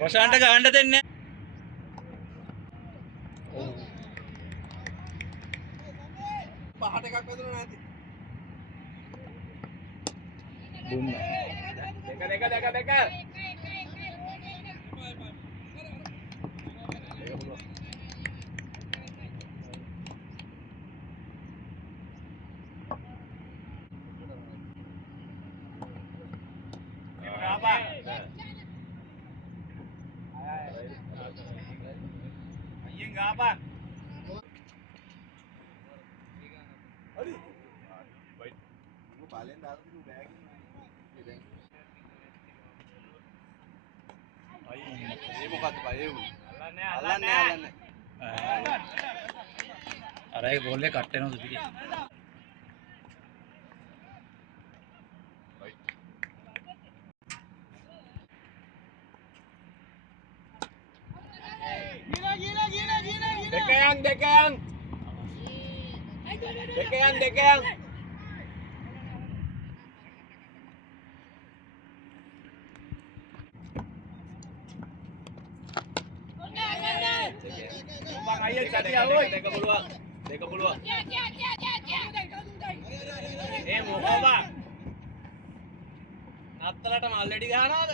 රොෂාන්ට ගහන්න දෙන්නේ පහට එකක් වැදුණා නැති දුන්න දෙක අර ඒක බෝල් එක කට් වෙනවා සුපිරිය Dekayang. Bang ayo Satya oi. Deka peluang. මොකෝ බා? නත්තලටම ආල්රෙඩි ගහනවද?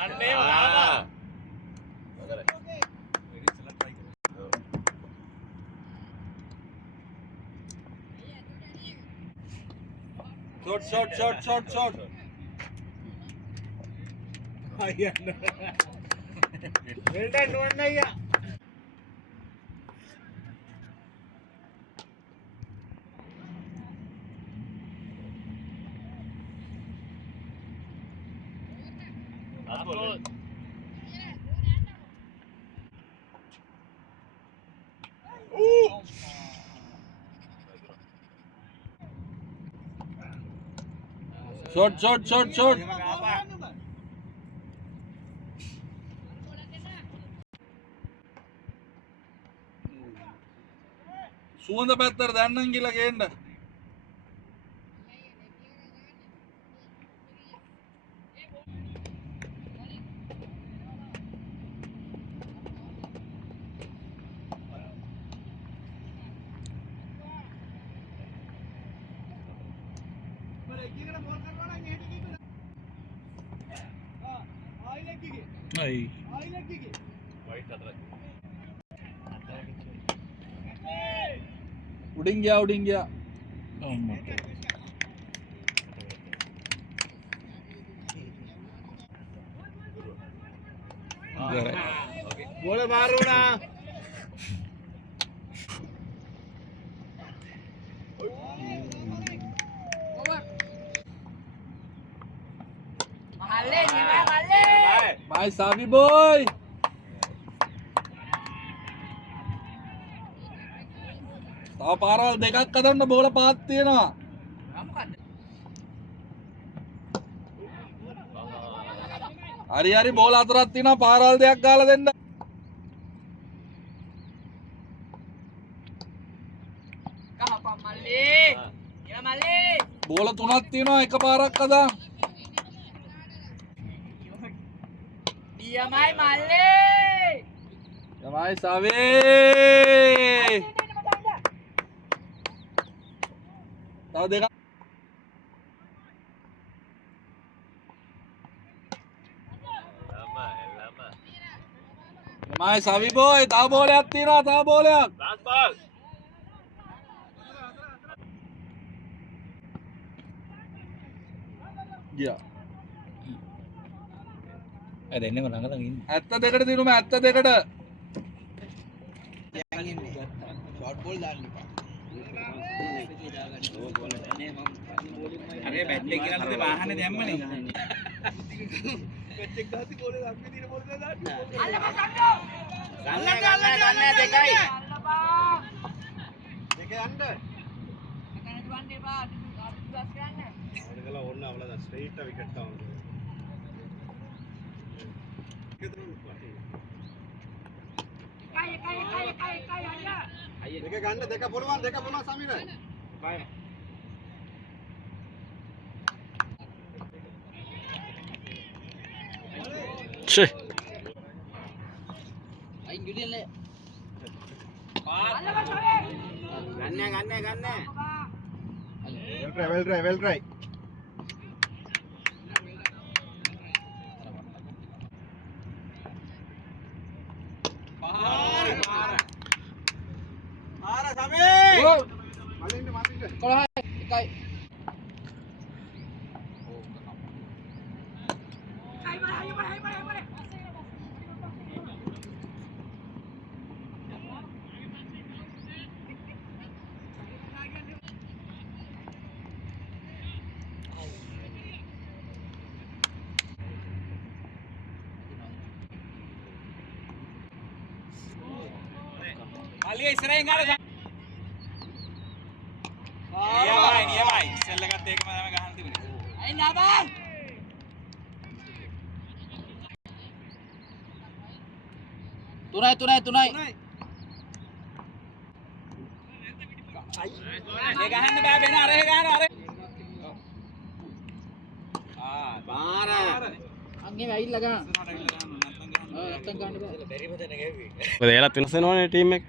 අනේ වාවා. Short. Ayah. Well done, one ayah. Short. සුවඳ පැත්තට දැන්නන් කියලා ගේන්න. उड़िंग गया बोले मारो ना भाई साबी बॉय තව පාරවල් දෙකක් අතන්න බෝල පාත් තියෙනවා. හරි බෝල අතරක් තියෙනවා පාරවල් දෙකක් ගාලා දෙන්න. බෝල 3ක් තියෙනවා එකපාරක් අදා. යමයි සවේ. තව දෙකක්. යමයි සවි බෝයි තව බෝලයක් තියෙනවා තව බෝලයක්. Last ball. ගියා. දෙන්නම ළඟ ළඟ ඉන්නේ. 72ට දිනුම 72ට. ෂොට් බෝල් දාන්න එපා. අර බැට් එක කියලා වාහනේ දැම්මනේ. බැට් එක ගහති බෝලේ ළඟ දින බෝල් දාන්න. ගන්න දෙකයි. දෙක යන්න. அவனுக்கெல்லாம் ஒண்ணு அவ்வளவுதான் ஸ்ட்ரைட்டா விக்கெட் தான் வந்து දෙක ගන්න දෙක පුළුවන් සමීර ෂේ අයින් ගිලියන්නේ ගන්න well try එකයි අලිය ඉස්සරහින් ගාලා නියමයි ඉස්සෙල්ල ගත්ත එකම තමයි ගහන්න තිබුණේ අයින් නාබන් තුනයි ඒ ගහන්න බෑ වෙන අර ගහන අර පාර අංගේ ඇවිල්ලා ගන්න නැත්තම් ගන්න බෑ බැරිම දෙන ගෙව්වේ මොකද එයාලත් වෙනස් වෙනවනේ ටීම් එක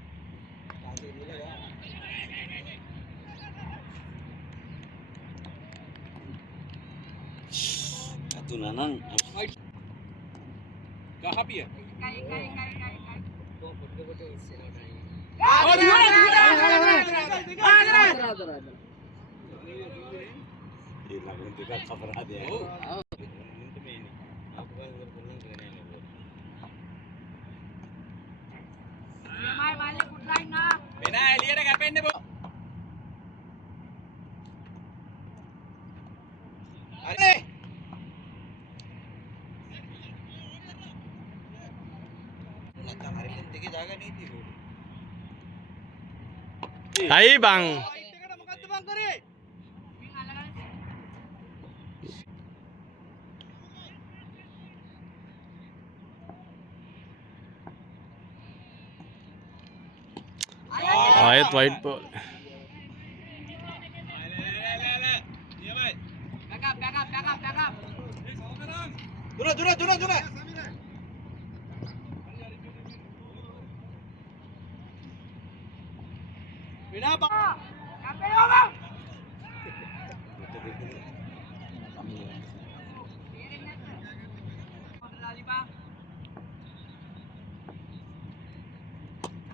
අතුනනන් ගහපිය ටිකක් අපරාධයක් වෙන එළියට කැපෙන්න බෝ අනේ නැත්තම් හරියට දෙකේ දාගන්න ඉතියි අයි බං එකට මොකද්ද බං කරේ ආයෙත් වයිට් බෝල් දුර විනා බා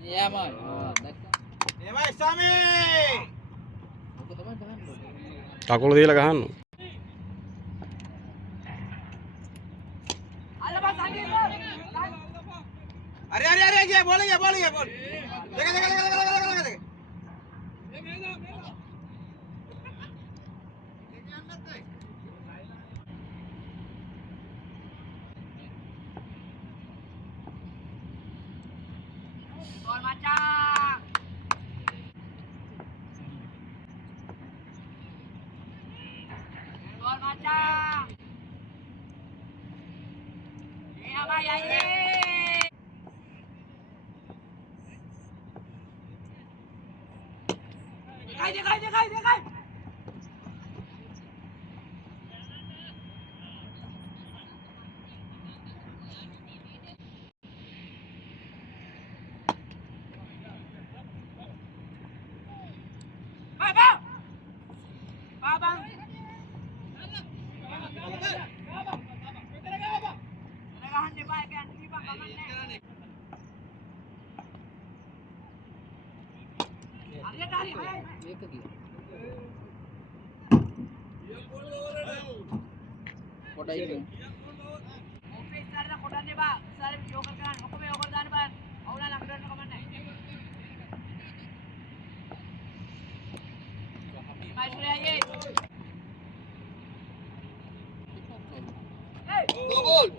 එයාමයි දැක්කා එමයි සමී ඔක තමයි ගහන්න කකුල දීලා ගහන්න අरे ගියා බෝල දෙක Gol macam. Gol macam. Iya Maya ini. ඒක ගියා. කොටයි ඉන්නේ. Double.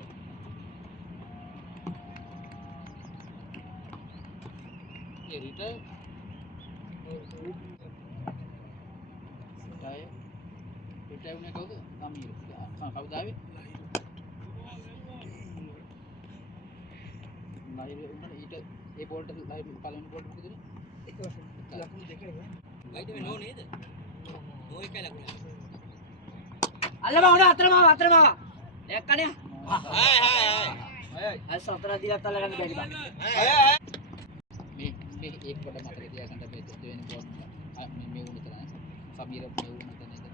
ये रिटायर रिटायर ने कौन अमीर हाँ कब दावे लाइव उन्होंने इट ये बोल्ट लाइव पालन बोल्ट को दिने लाइट में नो नहीं है नो ही क्या लगता है अल्लाह बाबा अत्र मावा एक कने हाय हाय हाय. आज 17 दिला तला kan bagi bang मे एक बड़ा मात्र दिया घंटा पे तो देने बोर्ड मे उन्हें तरह समीर मे उन्हें तरह इधर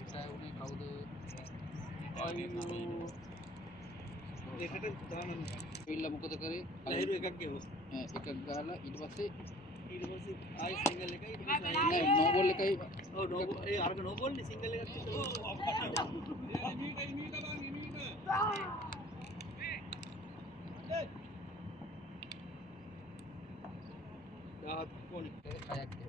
इसका उन्हें खाऊद पिल्ला मुकत करे लहरू एकक के हो. एक गाला इट बसे आई सिंगल लेका नो बोल कई ओ नो ए आर नो बोल नी सिंगल लेका यार कौन kayak gitu.